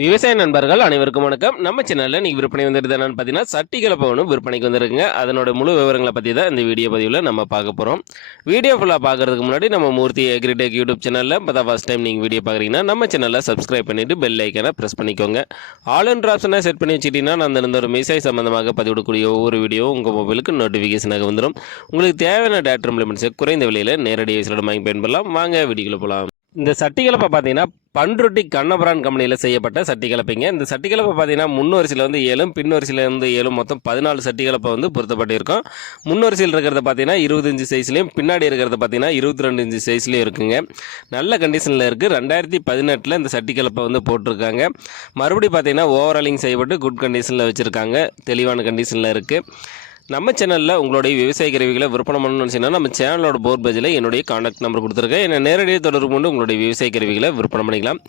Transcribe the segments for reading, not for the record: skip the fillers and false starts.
விவசாய நண்பர்கள் அனைவருக்கும் வணக்கம். நம்ம சேனலில் நீங்கள் விற்பனை வந்துட்டு என்னன்னு பார்த்தீங்கன்னா சட்டி கலப்பை ஒன்று விற்பனைக்கு வந்துருக்குங்க. அதனோட முழு விவரங்களை பற்றி தான் இந்த வீடியோ பதிவில் நம்ம பார்க்க போகிறோம். வீடியோ ஃபுல்லாக பார்க்குறதுக்கு முன்னாடி நம்ம மூர்த்தி அக்ரிடெக் யூடியூப் சேனலில் இப்போ தான் ஃபஸ்ட் டைம் நீங்கள் வீடியோ பார்க்குறீங்கன்னா நம்ம சேனலில் சப்ஸ்கிரைப் பண்ணிவிட்டு பெல் ஐக்கனை ப்ரெஸ் பண்ணிக்கோங்க. ஆல் என்ற ஆப்ஷனை செட் பண்ணி வச்சுக்கிட்டிங்கன்னா நான் அந்த ஒரு விவசாய சம்பந்தமாக பதிவிடக்கூடிய ஒவ்வொரு வீடியோ உங்கள் மொபைலுக்கு நோட்டிஃபிகேஷனாக வந்துடும். உங்களுக்கு தேவையான டேட்டா இம்ப்ளிமெண்ட்ஸை குறைந்த விலையில் நேரடி விவசாயம் வாங்கி பயன்படலாம். வாங்க வீடியோக்குள்ளே போகலாம். இந்த சட்டி கலப்பை பார்த்தீங்கன்னா பண்ருட்டி கண்ணபிரான் கம்பெனியில் செய்யப்பட்ட சட்டி கலப்பைங்க. இந்த சட்டி கலப்பை பார்த்தீங்கன்னா முன்னோரிசையில் வந்து 7 பின்னோரிசையில் வந்து 7 மொத்தம் 14 சட்டி கலப்பை வந்து பொருத்தப்பட்டிருக்கும். முன்னோரிசையில் இருக்கிறத பார்த்தீங்கன்னா 25 சைஸ்லையும் பின்னாடி இருக்கிறத பார்த்தீங்கன்னா 22 இன்ச்சு சைஸ்லையும் இருக்குங்க. நல்ல கண்டிஷனில் இருக்குது. 2018 இந்த சட்டி கலப்பை வந்து போட்டிருக்காங்க. மறுபடியும் பார்த்தீங்கன்னா ஓவராலிங் செய்யப்பட்டு குட் கண்டிஷனில் வச்சுருக்காங்க. தெளிவான கண்டிஷனில் இருக்குது. நம்ம சேனலில் உங்களுடைய விவசாய கருவிகளை விற்பனை பண்ணணும்னு நினச்சிங்கன்னா நம்ம சேனலோட போர்ட் பேஜில் என்னுடைய கான்டாக்ட் நம்பர் கொடுத்துருக்கேன். என்னை நேரடியாக தொடர்பு கொண்டு உங்களுடைய விவசாய கருவிகளை விற்பனை பண்ணிக்கலாம்.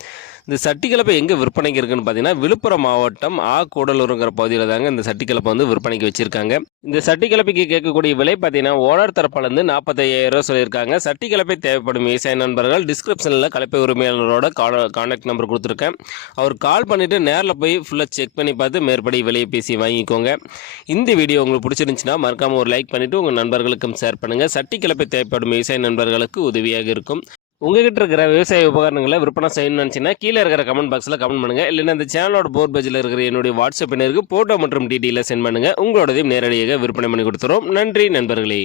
இந்த சட்டி கலப்பை எங்கே விற்பனைக்கு இருக்குன்னு பார்த்தீங்கன்னா விழுப்புரம் மாவட்டம் கூடலூருங்கிற பகுதியில் தாங்க இந்த சட்டி கலப்பை வந்து விற்பனைக்கு வச்சுருக்காங்க. இந்த சட்டி கலப்பைக்கு கேட்கக்கூடிய விலை பார்த்தீங்கன்னா ஓனர் தரப்பிலிருந்து 45,000 சொல்லியிருக்காங்க. சட்டி கலப்பை தேவைப்படும் விவசாய நண்பர்கள் டிஸ்கிரிப்ஷனில் கலப்பை உரிமையாளரோட கான்டாக்ட் நம்பர் கொடுத்துருக்கேன். அவர் கால் பண்ணிவிட்டு நேரில் போய் ஃபுல்லாக செக் பண்ணி பார்த்து மேற்படி விலையை பேசி வாங்கிக்கோங்க. இந்த வீடியோ உங்களுக்கு பிடிச்சிருந்துச்சுன்னா மறக்காமல் ஒரு லைக் பண்ணிவிட்டு உங்கள் நண்பர்களுக்கும் ஷேர் பண்ணுங்கள். சட்டி கலப்பை தேவைப்படும் விவசாய நண்பர்களுக்கு உதவியாக இருக்கும். உங்ககிட்ட இருக்கிற விவசாய உபகரணங்களை விற்பனை செய்யணும்னு நினச்சிங்கன்னா கீழே இருக்கிற கமெண்ட் பாக்ஸில் கமெண்ட் பண்ணுங்கள். இல்லைன்னா இந்த சேனலோட போர்ட் பேஜில் இருக்கிற என்னுடைய வாட்ஸ்அப் எண்ணிற்கு ஃபோட்டோ மற்றும் டீட்டெயிலை சென்ட் பண்ணுங்கள். உங்களோடதையும் நேரடியாக விற்பனை பண்ணி கொடுத்துறோம். நன்றி நண்பர்களே.